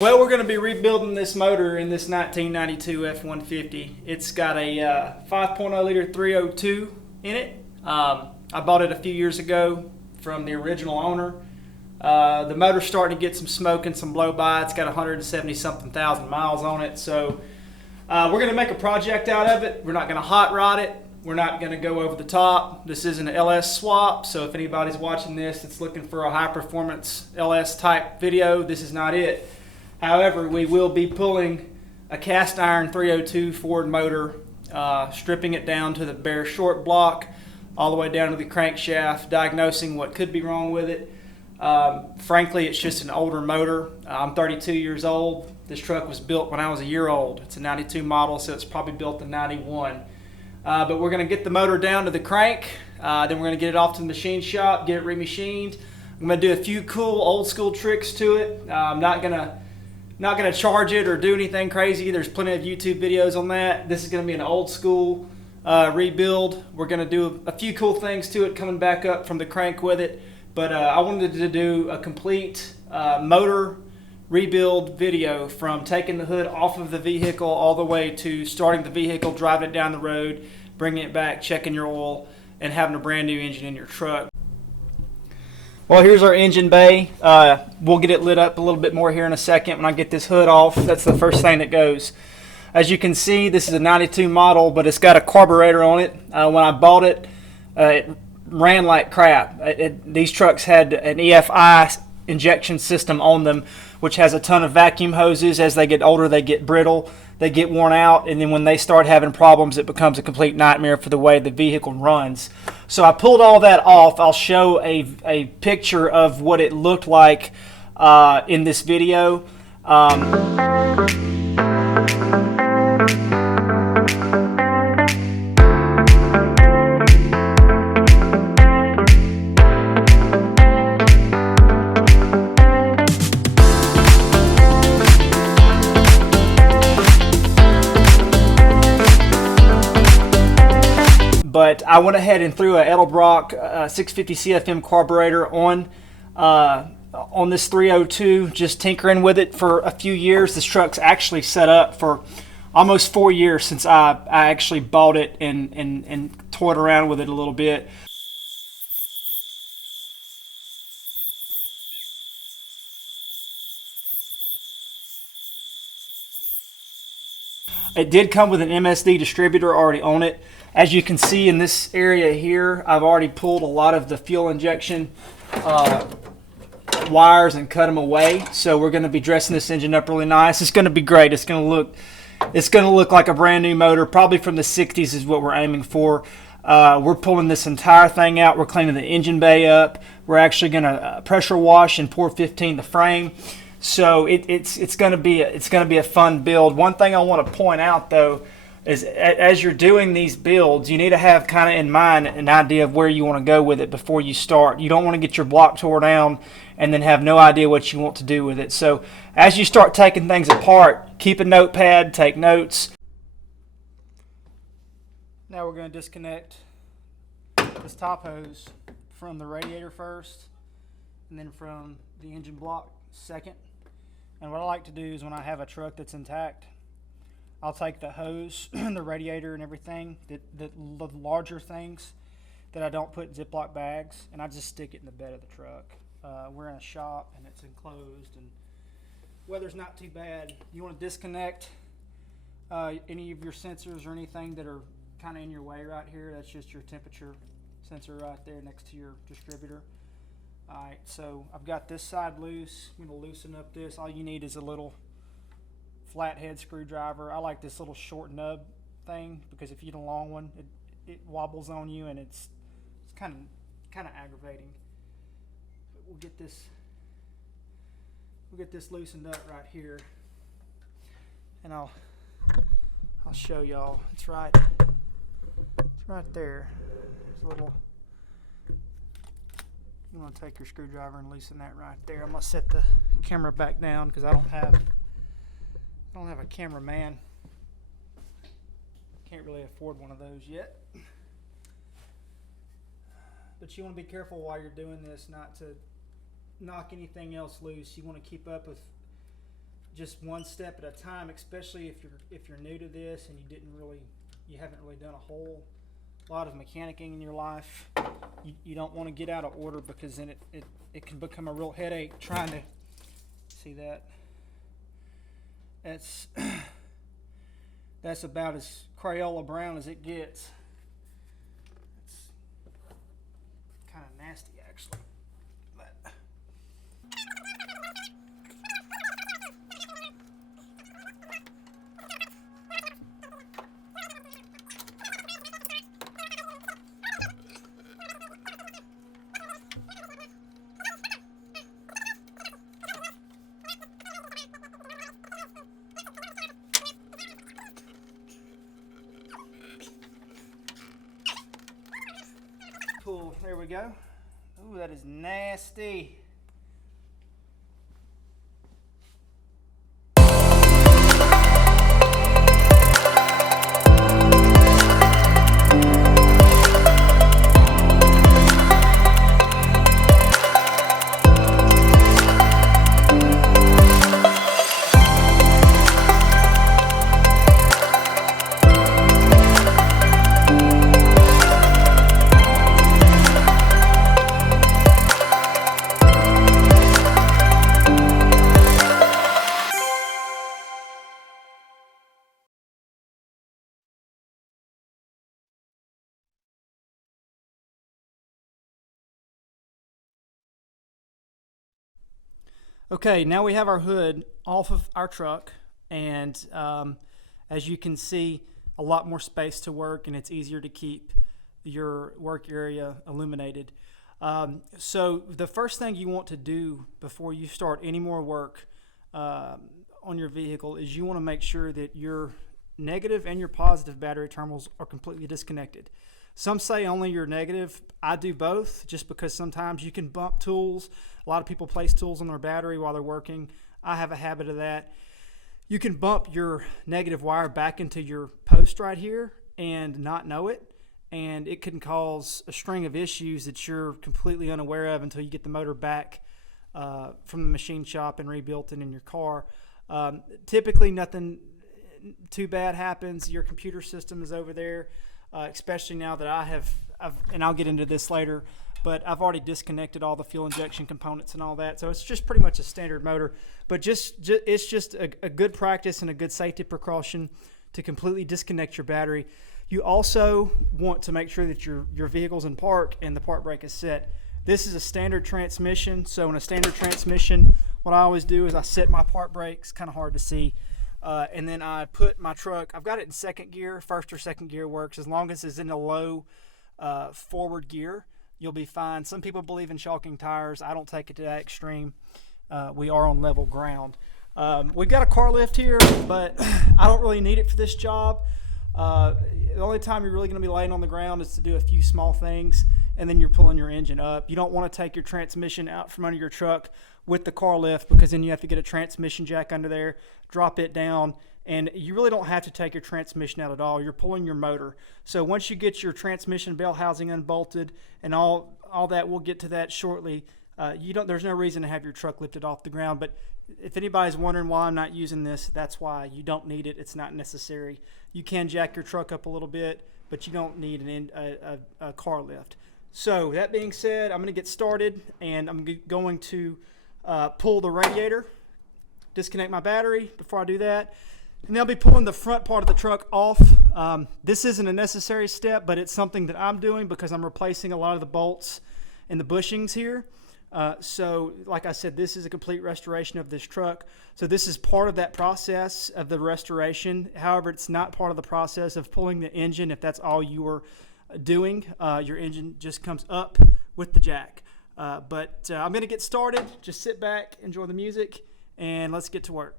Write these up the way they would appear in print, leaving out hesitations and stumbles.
Well, we're going to be rebuilding this motor in this 1992 F-150. It's got a 5.0 liter 302 in it. I bought it a few years ago from the original owner. The motor's starting to get some smoke and some blow by. It's got 170 something thousand miles on it. So we're going to make a project out of it. We're not going to hot rod it. We're not going to go over the top. This is an LS swap, so if anybody's watching this that's looking for a high performance LS type video, this is not it. However, we will be pulling a cast iron 302 Ford motor, stripping it down to the bare short block, all the way down to the crankshaft, diagnosing what could be wrong with it. Frankly, it's just an older motor. I'm 32 years old. This truck was built when I was a year old. It's a 92 model, so it's probably built in 91. But we're going to get the motor down to the crank, then we're going to get it off to the machine shop, get it remachined. I'm going to do a few cool old school tricks to it. I'm not going to charge it or do anything crazy. There's plenty of YouTube videos on that. This is going to be an old school rebuild. We're going to do a few cool things to it coming back up from the crank with it. But I wanted to do a complete motor rebuild video from taking the hood off of the vehicle all the way to starting the vehicle, driving it down the road, bringing it back, checking your oil, and having a brand new engine in your truck. Well, here's our engine bay. We'll get it lit up a little bit more here in a second when I get this hood off. That's the first thing that goes. As you can see, this is a 92 model, but it's got a carburetor on it. When I bought it, it ran like crap. These trucks had an EFI injection system on them, which has a ton of vacuum hoses. As they get older, they get brittle, they get worn out, and then when they start having problems, it becomes a complete nightmare for the way the vehicle runs. So I pulled all that off. I'll show a picture of what it looked like in this video. But I went ahead and threw a Edelbrock 650 CFM carburetor on this 302, just tinkering with it for a few years. This truck's actually set up for almost 4 years since I actually bought it and toyed around with it a little bit. It did come with an MSD distributor already on it. As you can see in this area here, I've already pulled a lot of the fuel injection wires and cut them away. So we're going to be dressing this engine up really nice. It's going to be great. It's going to look like a brand new motor, probably from the 60s is what we're aiming for. We're pulling this entire thing out. We're cleaning the engine bay up. We're actually going to pressure wash and pour 15 the frame. So it's going to be a fun build. One thing I want to point out though is as you're doing these builds, you need to have kind of in mind an idea of where you want to go with it before you start. You don't want to get your block tore down and then have no idea what you want to do with it. So as you start taking things apart, keep a notepad, take notes. Now we're going to disconnect this top hose from the radiator first and then from the engine block second. And what I like to do is when I have a truck that's intact, I'll take the hose, the radiator and everything, the larger things that I don't put in Ziploc bags, and I just stick it in the bed of the truck. We're in a shop and it's enclosed and weather's not too bad. You want to disconnect any of your sensors or anything that are kind of in your way right here. That's just your temperature sensor right there next to your distributor. Alright, so I've got this side loose. I'm going to loosen up this. All you need is a little flathead screwdriver. I like this little short nub thing because if you get a long one, it wobbles on you and it's kind of aggravating. But we'll get this loosened up right here, and I'll show y'all. It's right there. There's a little. You want to take your screwdriver and loosen that right there. I'm gonna set the camera back down because I don't have a cameraman. Can't really afford one of those yet. But you want to be careful while you're doing this not to knock anything else loose. You want to keep up with just one step at a time, especially if you're new to this and you haven't really done a whole lot of mechanicking in your life. You don't want to get out of order, because then it can become a real headache trying to see that. That's about as Crayola brown as it gets. It's kind of nasty, actually. But pull, there we go. Ooh, that is nasty. Okay, now we have our hood off of our truck, and as you can see, a lot more space to work, and it's easier to keep your work area illuminated. So the first thing you want to do before you start any more work on your vehicle is you want to make sure that your negative and your positive battery terminals are completely disconnected. Some say only your negative. I do both, just because sometimes you can bump tools. A lot of people place tools on their battery while they're working. I have a habit of that. You can bump your negative wire back into your post right here and not know it, and it can cause a string of issues that you're completely unaware of until you get the motor back from the machine shop and rebuilt it in your car. Typically nothing too bad happens. Your computer system is over there. Especially now that I've, and I'll get into this later, but I've already disconnected all the fuel injection components and all that. So it's just pretty much a standard motor, but it's just a good practice and a good safety precaution to completely disconnect your battery. You also want to make sure that your vehicle's in park and the park brake is set. This is a standard transmission. So in a standard transmission, what I always do is I set my park brakes, kind of hard to see. And then I put my truck, I've got it in second gear. First or second gear works. As long as it's in a low forward gear, you'll be fine. Some people believe in shocking tires. I don't take it to that extreme. We are on level ground. We've got a car lift here, but I don't really need it for this job. The only time you're really going to be laying on the ground is to do a few small things, and then you're pulling your engine up. You don't want to take your transmission out from under your truck with the car lift, because then you have to get a transmission jack under there, drop it down, and you really don't have to take your transmission out at all. You're pulling your motor. So once you get your transmission bell housing unbolted and all that, we'll get to that shortly. There's no reason to have your truck lifted off the ground, but if anybody's wondering why I'm not using this, that's why. You don't need it. It's not necessary. You can jack your truck up a little bit, but you don't need a car lift. So that being said, I'm going to get started, and I'm going to pull the radiator, disconnect my battery before I do that, and then I'll be pulling the front part of the truck off. This isn't a necessary step, but it's something that I'm doing because I'm replacing a lot of the bolts and the bushings here. So like I said, this is a complete restoration of this truck. So this is part of that process of the restoration. However, it's not part of the process of pulling the engine. If that's all you were doing, your engine just comes up with the jack. But I'm going to get started. Just sit back, enjoy the music, and let's get to work.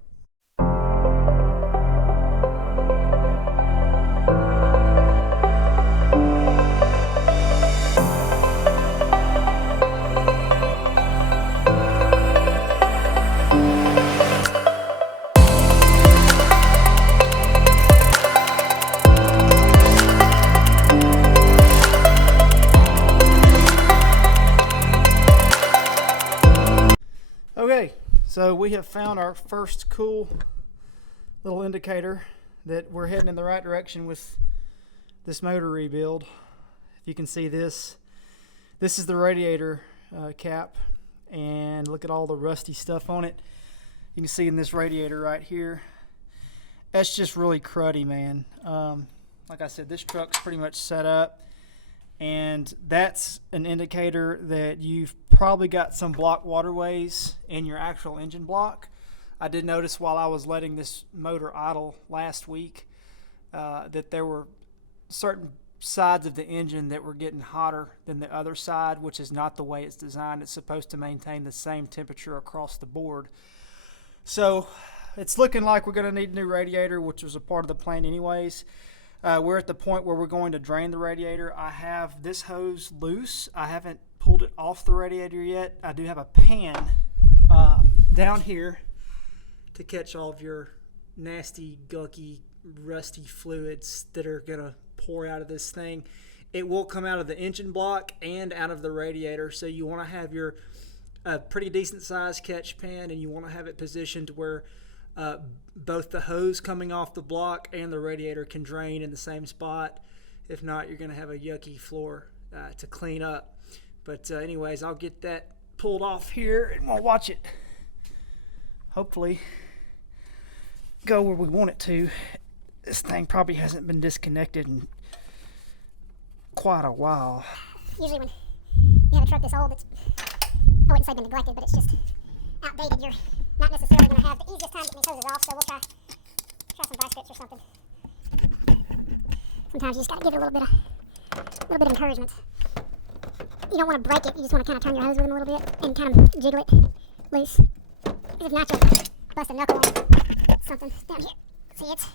Okay, So we have found our first cool little indicator that we're heading in the right direction with this motor rebuild. If you can see this is the radiator cap, and look at all the rusty stuff on it. You can see in this radiator right here, that's just really cruddy, man. Like I said, this truck's pretty much set up, and that's an indicator that you've probably got some blocked waterways in your actual engine block. I did notice while I was letting this motor idle last week that there were certain sides of the engine that were getting hotter than the other side, which is not the way it's designed. It's supposed to maintain the same temperature across the board. So it's looking like we're going to need a new radiator, which was a part of the plan anyways. We're at the point where we're going to drain the radiator. I have this hose loose. I haven't pulled it off the radiator yet. I do have a pan down here to catch all of your nasty, gunky, rusty fluids that are going to pour out of this thing. It will come out of the engine block and out of the radiator, so you want to have your pretty decent sized catch pan, and you want to have it positioned where both the hose coming off the block and the radiator can drain in the same spot. If not, you're going to have a yucky floor to clean up. But anyways, I'll get that pulled off here and we'll watch it hopefully go where we want it to. This thing probably hasn't been disconnected in quite a while. Usually when you have a truck this old, it's, I wouldn't say been neglected, but it's just outdated. You're not necessarily going to have the easiest time getting these hoses off, so we'll try some vice grips or something. Sometimes you just got to give it a little bit of encouragement. You don't want to break it, you just want to kind of turn your hose with them a little bit and kind of jiggle it loose. Because if not, you'll bust a knuckle on something down here. See, it's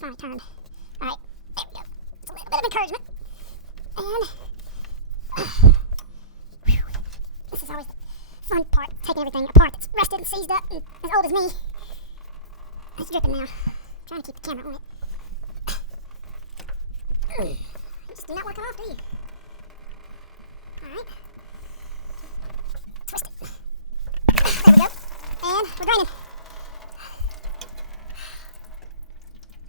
finally turned. Alright, there we go. It's a little bit of encouragement. And whew, this is always the fun part, taking everything apart that's rusted and seized up and as old as me. It's dripping now. I'm trying to keep the camera on it. You just do not want to come off, do you? Alright. Twist it. There we go. And we're draining.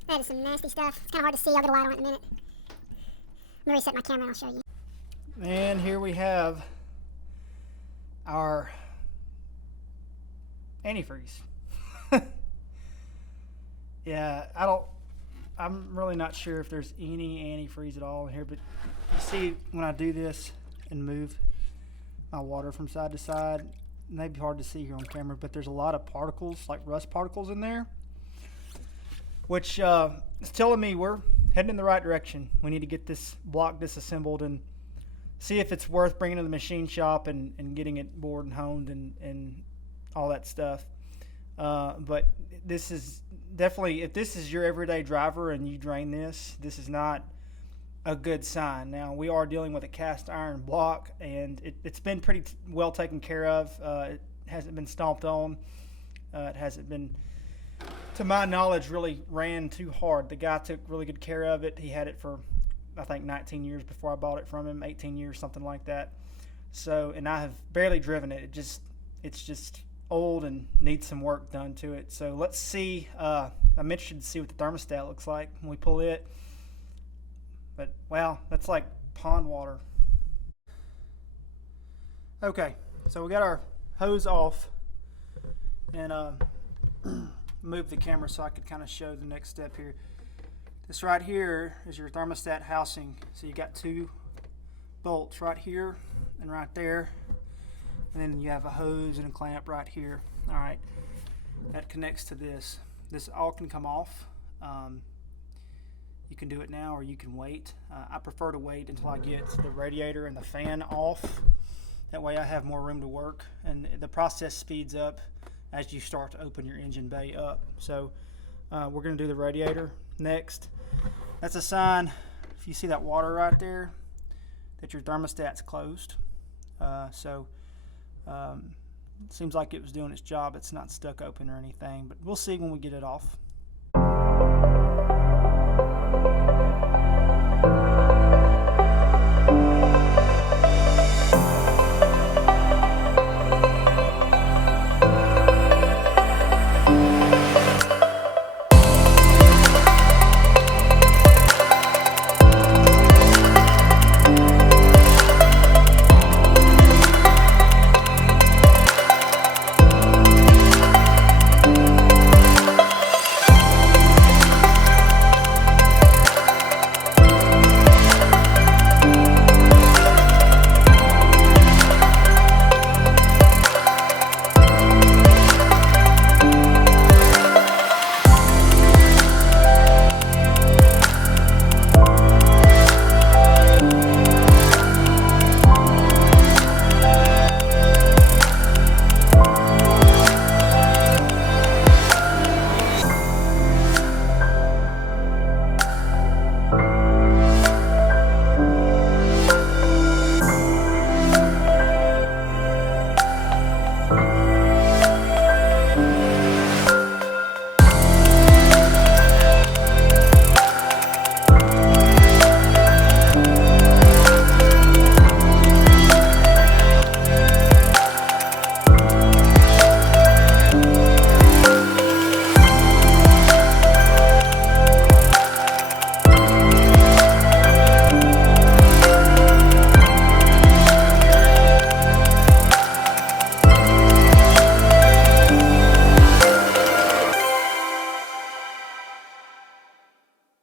That is some nasty stuff. It's kind of hard to see. I'll get a light on it in a minute. I'm going to reset my camera and I'll show you. And here we have our antifreeze. Yeah, I'm really not sure if there's any antifreeze at all in here, but you see when I do this and move my water from side to side, it may be hard to see here on camera, but there's a lot of particles, like rust particles in there, which is telling me we're heading in the right direction. We need to get this block disassembled and see if it's worth bringing to the machine shop and getting it bored and honed and all that stuff. But this is definitely, if this is your everyday driver and you drain this, this is not a good sign. Now, we are dealing with a cast iron block, and it's been pretty well taken care of. It hasn't been stomped on. It hasn't been, to my knowledge, really ran too hard. The guy took really good care of it. He had it for, I think, 19 years before I bought it from him, 18 years, something like that. So, and I have barely driven it. It's just old and needs some work done to it. So let's see. I'm interested to see what the thermostat looks like when we pull it. But wow, that's like pond water. Okay, so we got our hose off, and move the camera so I could kind of show the next step here. This right here is your thermostat housing. So you got two bolts right here and right there, and then you have a hose and a clamp right here. All right, that connects to this. This all can come off. You can do it now or you can wait. I prefer to wait until I get the radiator and the fan off. That way I have more room to work, and the process speeds up as you start to open your engine bay up. So we're going to do the radiator next. That's a sign, if you see that water right there, that your thermostat's closed. It seems like it was doing its job. It's not stuck open or anything, but we'll see when we get it off.